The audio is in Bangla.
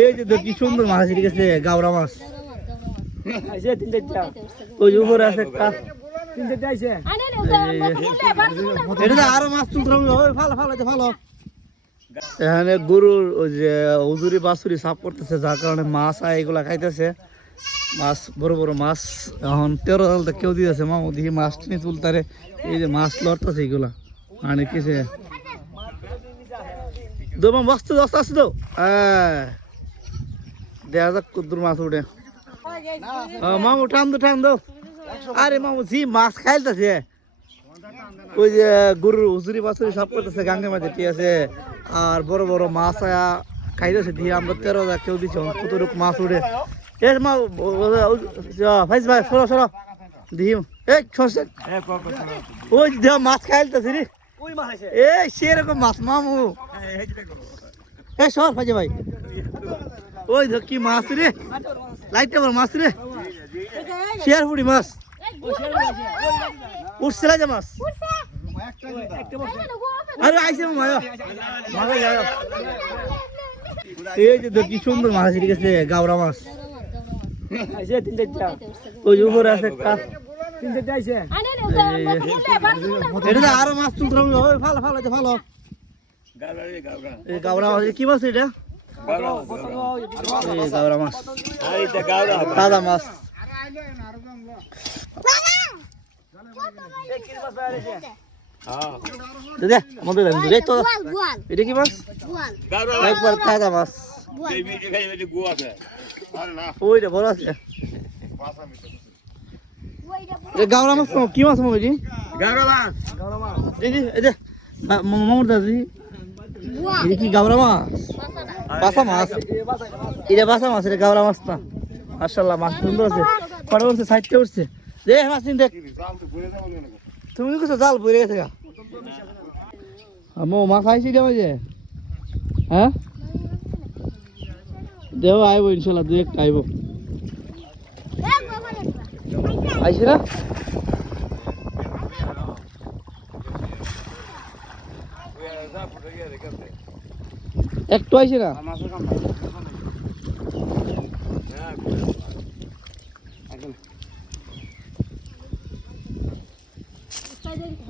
এই যে কি সুন্দর মাছ ঠিক আছে, গাওরা মাছ আইছে তিন চারটা, ওই উপরে আছে একটা তিন চারটা আইছে। এটা আরো মাছ তুলতে হবে, ওই ভালো ভালো ভালো। এখানে গরুর ওই যে উজুরি বাছুরি সাফ করতেছে, যার কারণে মাছ আর এগুলা খাইতেছে। মাছ বড় বড় মাছ এখন 13 জালটা কেউ দিয়েছে, মামু দেখি মাছ টেনে তুলতারে। এই যে মাছ লড়তেছে এগুলা মানে কিসে দমা মস্ত দস্ত আছে তো। হ্যাঁ দেখা যাক কদ্দুর মাছ উঠে। মামু টান দো টান দো। আরে মামু জি মাছ খাইতেছে, ওই যে গরুর হুজুরি বাছুরি সাফ করতেছে গাঙ্গের মাঝে, ঠিক আছে। আর বড় বড় মাছ খাইতেছে দিয়ে আমরা 13 জাল কেউ দিচ্ছি, কতটুকু মাছ উঠে। এ মা ভাই ভাই সরো সরো দিহি এই সরছে, ওই দেহ মাছ খাইতেছে রে, এই সেরকম মাছ মামু। এই সর ভাই ভাই, ওই দেখ কি মাছ রে, লাইটটা বড় মাছ রে, শেয়ার ফুটি মাছ উঠছে যে মাছ। আরে আইসে মায়া মাছ যায়। এই যে দেখ কি সুন্দর মাছ ঠিক আছে, গাওরা মাছ আইছে তিন চারটা, ওই উপরে আছে একটা তিন চারটা আইছে। এটা আরো মাছ তুলতে হবে, ওই ভালো ভালো ভালো। এই গাওরা মাছ কি মাছ এটা? এই গাওরা মাছ, তাজা মাছ। দাদা আমাদের তো এটা কি মাছ? একবার তাজা মাছ, ওইটা বড় আছে। গাওরা মাছ কি মাছ মামু? মামুর দাদি এটা কি গাওরা মাছ? বাসা মাছ, এটা বাসা মাছ, এটা গাওরা মাছ না। মাশাআল্লাহ মাছ সুন্দর আছে, কটা উঠছে, 60টা উঠছে। দেখ মাছ দেখ, তুমি কিছু জাল পড়ে গেছে গা। মাছ আইসি দেওয়া যে, হ্যাঁ দেও আইব ইনশাল্লাহ, দু একটা আইব। আইসি না একটু আইসি না।